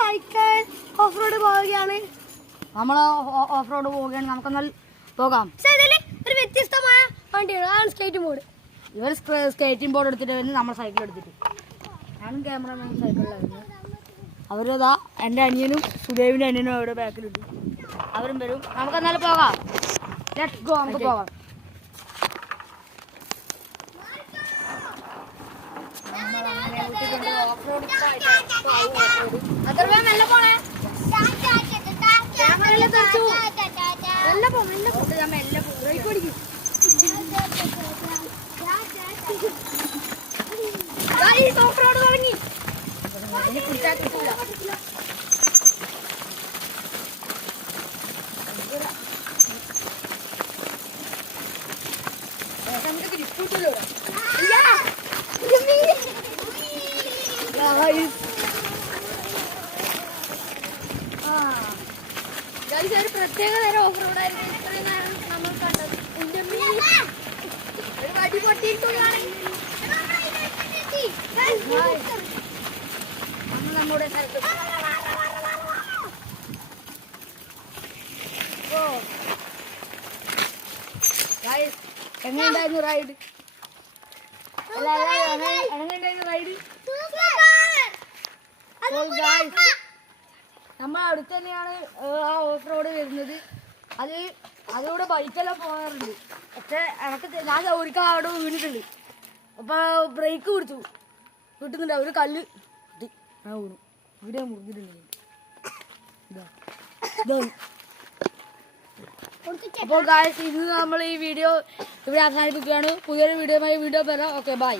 Cycle off road പോവുകയാണ്. നമ്മൾ off road പോവുകയാണ്. നമുക്കെന്നാൽ പോകാം. ഒരു വ്യത്യസ്തമായ വണ്ടിയാണ് സ്കേറ്റിംഗ് ബോർഡ്. ഇവർ സ്കേറ്റിംഗ് ബോർഡ് എടുത്തിട്ട് വരുന്നു, നമ്മൾ സൈക്കിൾ എടുത്തിട്ട്. ഞാനും ക്യാമറമാൻ സൈക്കിളിലായിരുന്നു. അവരതാ എൻ്റെ അനിയനും സുദേവിൻ്റെ അനിയനും അവിടെ ബാക്കിലുണ്ട്. അവരും വരും. നമുക്കെന്നാലും പോകാം. Let's go. നമുക്ക് പോകാം. നല്ല പോണേ. ഓഫ് റോഡ് തുടങ്ങി. പിടിച്ചാൽ കിട്ടില്ല. നമുക്ക് ഗ്രിപ്പിട്ടല്ലോ. ഒരു പ്രത്യേക തരം ഓഫ് റോഡായിരുന്നു ഇത്രയും നേരം നമ്മൾ കണ്ടത്. ഒരു വടി പൊട്ടിയിട്ടുള്ളതാണ് നമ്മുടെ സ്ഥലത്ത്. എങ്ങനെയുണ്ടായിരുന്നു റൈഡ്? എങ്ങനെയുണ്ടായിരുന്നു റൈഡ്? നമ്മൾ അടുത്ത് തന്നെയാണ് ആ ഓഫ് റോഡ് വരുന്നത്. അതിലൂടെ ബൈക്കെല്ലാം പോകാറുണ്ട്. പക്ഷേ ഞാൻ ഒരിക്കൽ അവിടെ വീണിട്ടുണ്ട്. അപ്പോൾ ബ്രേക്ക് പിടിച്ചു കിട്ടുന്നുണ്ട്. ഒരു കല്ല് ഞാൻ വീണു. ഇവിടെ മുറിഞ്ഞിട്ടുണ്ട്. അപ്പോൾ ഗായ്സ്, ഇന്ന് നമ്മൾ ഈ വീഡിയോ ഇവിടെ അവസാനിപ്പിക്കുകയാണ്. പുതിയൊരു വീഡിയോയുമായി വീഡിയോ വരാം. Okay, by.